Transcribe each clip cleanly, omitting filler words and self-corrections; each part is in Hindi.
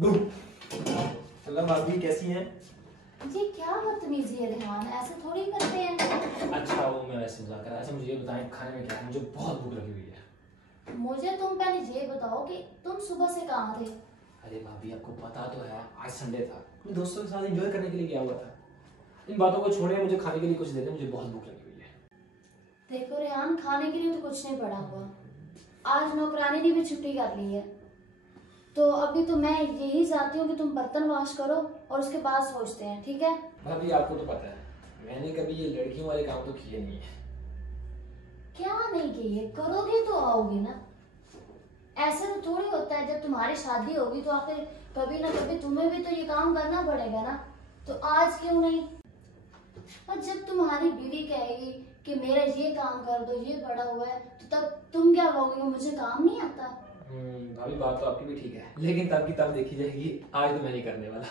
मतलब भाभी कैसी हैं? ये क्या बदतमीजी है रेहान, ऐसे थोड़ी करते हैं। अच्छा वो मैं वैसे मजाक कर रहा। अच्छा मुझे ये बताएं खाने में क्या है? मुझे बहुत भूख लगी हुई है। मुझे तुम पहले ये बताओ कि तुम सुबह से कहाँ थे? अरे भाभी आपको पता तो है आज संडे था, मैं दोस्तों के साथ एंजॉय करने के लिए गया हुआ था। इन बातों को छोड़े, मुझे खाने के लिए कुछ दे दें, मुझे बहुत भूख लगी हुई है। देखो रेहान, खाने के लिए तो कुछ नहीं पड़ा हुआ। आज नौकरानी ने भी छुट्टी कर ली है, तो अभी तो मैं यही चाहती हूँ कि तुम बर्तन वॉश करो और उसके बाद सोचते हैं, ठीक है? भाभी आपको तो पता है मैंने कभी ये लड़कियों वाले काम तो किए नहीं है। क्या नहीं किए? करोगे तो आओगे ना। ऐसे तो थोड़ी होता है, जब तुम्हारी शादी होगी तो आखिर कभी ना कभी तुम्हें भी तो ये काम करना पड़ेगा ना। तो आज क्यों नहीं? और जब तुम्हारी बीवी कहेगी कि मेरा ये काम कर दो, ये पड़ा हुआ है, तो तब तुम क्या कहोगे? मुझे काम नहीं आता? भाभी बात तो आपकी भी ठीक है, लेकिन तब की तब देखी जाएगी, आज तो मैं नहीं करने वाला।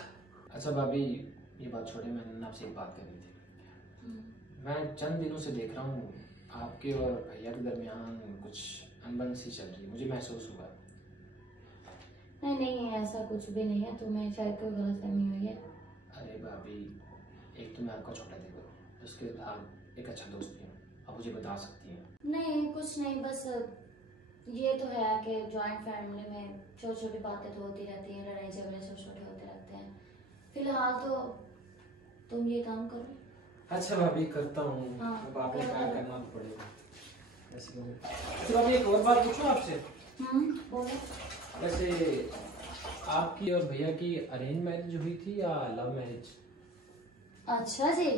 अच्छा भाभी ये बात छोड़े, मैंने आपसे एक बात करनी थी। मैं चंद दिनों से देख रहा हूँ आपके और भैया के दरमियान कुछ अनबन सी चल रही है, मुझे महसूस हुआ। नहीं नहीं, ऐसा कुछ भी नहीं है, तुम्हें शायद कोई गलतफहमी हुई है। अरे भाभी एक तो मैं आपका छोटा देखो, उसके बाद एक अच्छा दोस्त भी हूँ, आप मुझे बता सकती हैं। नहीं कुछ नहीं, बस ये तो है कि जॉइंट फैमिली में छोटी छोटी बातें तो होती रहती हैं, लड़ाई झगड़े छोटे छोटे होते रहते हैं। फिलहाल तो तुम ये काम करो। अच्छा भाभी करता हूँ। हाँ, अब आपने करो, क्या करो। करना तो पड़ेगा ऐसे मुझे। अच्छा भाभी एक और बात पूछूं आपसे? बोलो। वैसे आपकी और भैया की अरेंज मैरिज हुई थी या लव मैरिज? अच्छा जी,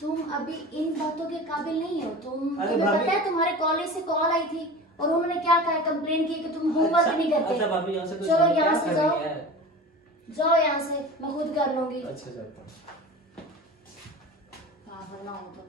तुम अभी इन बातों के काबिल नहीं हो। अरे तुम्हें भाभी- पता है तुम्हारे कॉलेज से कॉल आई थी और उन्होंने क्या कहा? कंप्लेन की कि तुम होमवर्क नहीं करते। अच्छा भाभी यहाँ से तो चलो क्या यहाँ से कर जाओ, रही है? जाओ यहाँ से, मैं खुद कर लूंगी। अच्छा चलता हूँ। पागल ना हो तो।